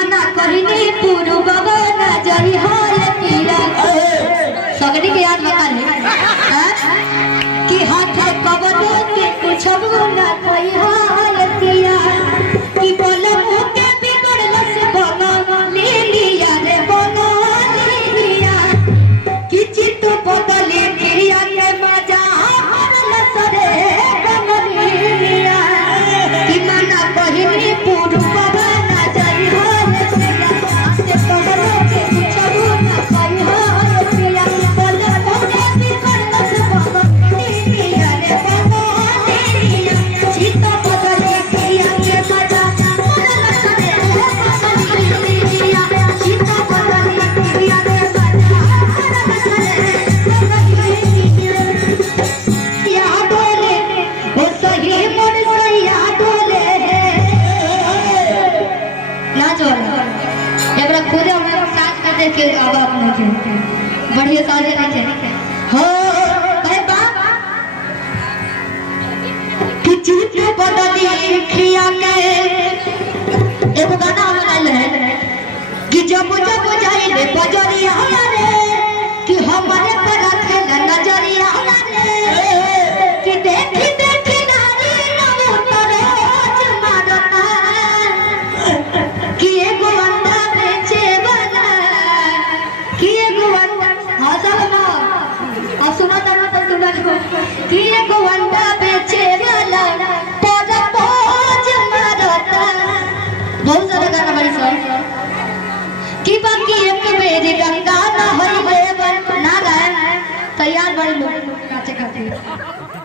मना कहनी पूरु गगन जरी हाल पिया सगनी के याद बता ले कि हाथ कबद के कुछ ना कोई हाल पिया कि बोलो के बिगड़ल से बनो ले लिया रे बनो ले लिया कि चित बदले क्रिया के मजा हरल सरे बनो ले लिया कि मना कहनी पूरु गगन जरी हाल पिया से कबद के कुछ ना कोई हाल पिया बोलो के बिगड़ल से बनो ले लिया रे बनो ले लिया चित बदले क्रिया के मजा हरल सरे बनो ले लिया चित बदले क्रिया के मजा हरल सरे बनो ले लिया याद ले ओ सही मन से याद ले ना जो एकरा खुदे हम साथ करते के अब अपने के बढ़िया सारे नहीं थे हो अरे बाप कि चित बदली खिया के एगो गाना बनाइल है कि जब जब जाइले बजरिया रे कि हमारे पर रखे नजरिया रे कि देखी देखी नारी नवतर आज मारता कि एगो अंडा बेचे वाला कि एगो अंडा हसल ना अब सुना तो सुना कि एगो अंडा बेचे वाला पर पोज मारता बहुत सारा गाना बड़ी सर कि बाकी एक मेरी गंगा ना होई ना गाए तैयार बड़े लोग नाचे खाते